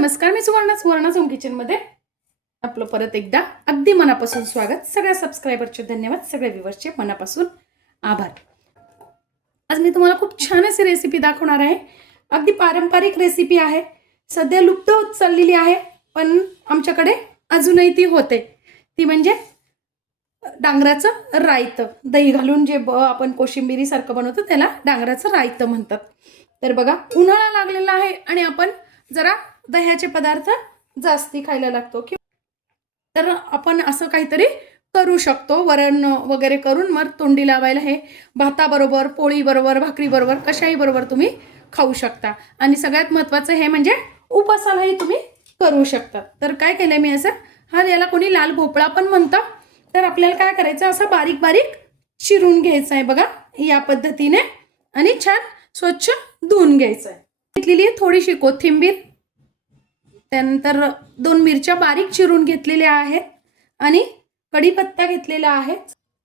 नमस्कार, मी सुवर्णाच home kitchen मध्ये आपलं परत एकदा अगदी मनापासून स्वागत। सगळ्या सबस्क्रायबरचे धन्यवाद, सगळ्या व्ह्यूअर्सचे मनापासून आभार। आज मी तुम्हाला खूप छान अशी रेसिपी दाखवणार आहे। अगदी पारंपरिक रेसिपी आहे, सध्या लुप्त होत चाललेली आहे, पण आमच्याकडे अजूनही ती होते। ती म्हणजे डांगराचं रायतं, दही घालून जे आपण कोशिंबिरी सारखं बनवतो त्याला डांगराचं रायतं म्हणतात। तर बघा, उन्हाळा लागलेला आहे आणि आपण जरा दह्याचे पदार्थ जास्ती खायला लागतो, तर आपण असं काहीतरी करू शकतो। वरण वगैरे करून मग तोंडी लावायला हे भाताबरोबर, पोळीबरोबर, भाकरीबरोबर, कशाही बरोबर तुम्ही खाऊ शकता। आणि सगळ्यात महत्त्वाचं हे म्हणजे उपासालाही तुम्ही करू शकता। तर काय केलंय मी असं, याला कोणी लाल भोपळा पण म्हणतं। तर आपल्याला काय करायचं, असं बारीक बारीक चिरून घ्यायचं आहे बघा या पद्धतीने, आणि छान स्वच्छ धुवून घ्यायचं आहे। घेतलेली आहे थोडीशी कोथिंबीर, त्यानंतर 2 मिरच्या बारीक चिरून घेतलेल्या आहेत आणि कढीपत्ता घेतलेला आहे।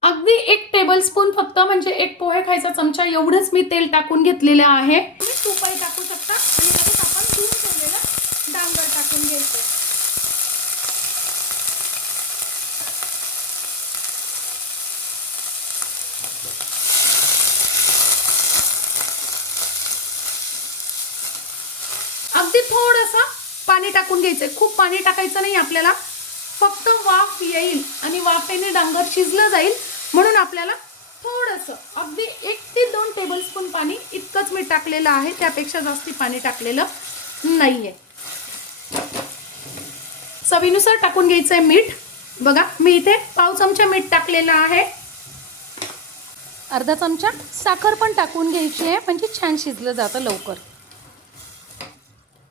अगदी 1 टेबलस्पून फक्त, म्हणजे 1 पोहे खायचा चमचा एवढंच मी तेल टाकून घेतलेलं आहे। तुम्ही तूपही टाकू शकता आणि लगेच आपण धुवून ठेवलेलं डांगर टाकून घ्यायचं। अगदी थोडंसं पाणी टाकून घ्यायचंय, खूप पाणी टाकायचं नाही आपल्याला, फक्त वाफ येईल आणि वाफेने डांगर शिजलं जाईल म्हणून आपल्याला थोडंसं, अगदी 1 ते 2 टेबलस्पून पाणी इतकंच मी टाकलेलं आहे, त्यापेक्षा जास्ती पाणी टाकलेलं नाहीये। चवीनुसार टाकून घ्यायचंय मीठ। बघा, मी इथे पाव चमचा मीठ टाकलेलं आहे, अर्धा चमचा साखर पण टाकून घ्यायची आहे, म्हणजे छान शिजलं जातं लवकर।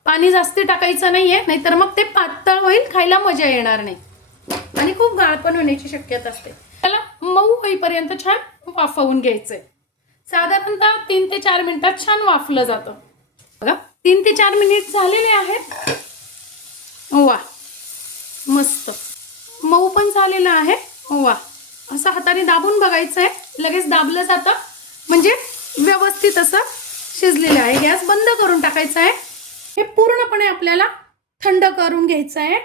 पाणी जास्ती टाकायचं नाहीये, नाहीतर मग ते पातळ होईल, खायला मजा येणार नाही आणि खूप गाळ पण होण्याची शक्यता असते। त्याला मऊ होईपर्यंत छान वाफवून घ्यायचंय। साधारणतः 3 ते 4 मिनिटात छान वाफलं जातं। बघा, 3 ते 4 मिनिट झालेले आहेत। वा, मस्त मऊ पण झालेलं आहे। वा, असं हाताने दाबून बघायचंय, लगेच दाबलं जातं म्हणजे व्यवस्थित असं शिजलेलं आहे। गॅस बंद करून टाकायचा आहे। हे पूर्णपणे आपल्याला थंड करून घ्यायचं आहे।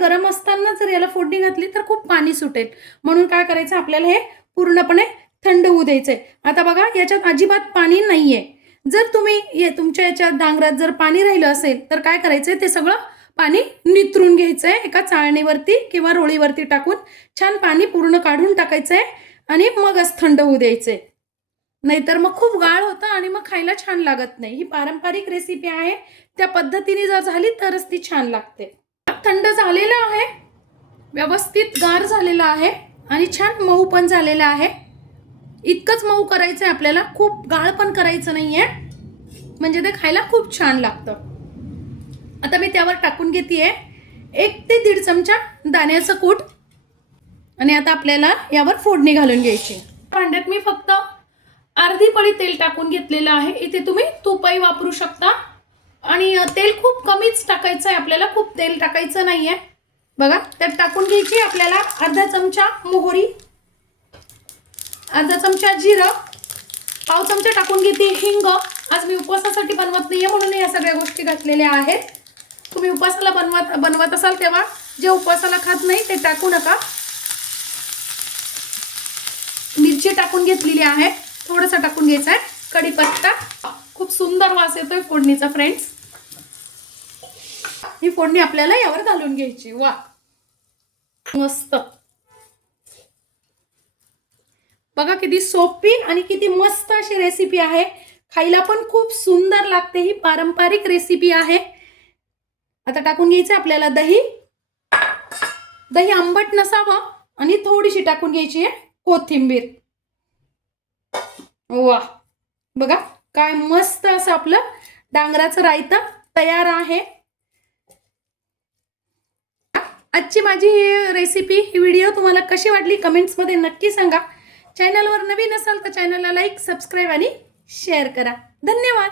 गरम असताना जर याला फोडणी घातली तर खूप पाणी सुटेल, म्हणून काय करायचं, आपल्याला हे पूर्णपणे थंड होऊ द्यायचंय। आता बघा, याच्यात अजिबात पाणी नाहीये। जर तुम्ही तुमच्या याच्यात डांगरात जर पाणी राहिलं असेल तर काय करायचंय, ते सगळं पाणी नितरून घ्यायचंय। एका चाळणीवरती किंवा रोळीवरती टाकून छान पाणी पूर्ण काढून टाकायचंय आणि मगच थंड होऊ द्यायचंय, नाहीतर मग खूप गाळ होतं आणि मग खायला छान लागत नाही। ही पारंपरिक रेसिपी आहे, त्या पद्धतीने जर झाली तरच ती छान लागते। थंड झालेलं आहे, व्यवस्थित गार झालेलं आहे आणि छान मऊ पण झालेलं आहे। इतकंच मऊ करायचं आहे आपल्याला, खूप गाळ पण करायचं नाहीये, म्हणजे ते खायला खूप छान लागतं। आता मी त्यावर टाकून घेतेय 1 ते 1.5 चमचा दाण्याचं कूट, आणि आता आपल्याला यावर फोडणी घालून घ्यायची। भांड्यात मी फक्त अर्धी पळी तेल टाकून घेतलेलं आहे। इथे तुम्ही तूपही वापरू शकता, आणि तेल खूप कमीच टाकायचं आहे आपल्याला, खूप तेल टाकायचं नाहीये। बघा, त्यात टाकून घ्यायची आपल्याला अर्धा चमचा मोहरी, अर्धा चमचा जिरं, पाव चमचा टाकून घेते हिंग। आज मी उपवासासाठी बनवत नाहीये म्हणून या सगळ्या गोष्टी घातलेल्या आहेत। तुम्ही उपवासाला बनवत असाल तेव्हा जे उपवासाला खात नाही ते टाकू नका। मिरची टाकून घेतलेली आहे, थोडासा टाकून घ्यायचा आहे कढीपत्ता, खूप सुंदर वास येतोय फोडणीचा फ्रेंड्स। ही फोडणी आपल्याला यावर घालून घ्यायची। वा, मस्त। बघा, किती सोपी आणि किती मस्त अशी रेसिपी आहे, खायला पण खूप सुंदर लागते। ही पारंपरिक रेसिपी आहे। आता टाकून घ्यायचं आपल्याला दही। दही आंबट नसावं, आणि थोडीशी टाकून घ्यायची आहे कोथिंबीर। वा, बघा काय मस्त असं आपलं डांगराचं रायतं तयार आहे। आजची माझी ही रेसिपी, ही व्हिडिओ तुम्हाला कशी वाटली कमेंट्स मध्ये नक्की सांगा। चॅनलवर नवीन असाल तर चॅनलला लाईक, सबस्क्राईब आणि शेअर करा। धन्यवाद।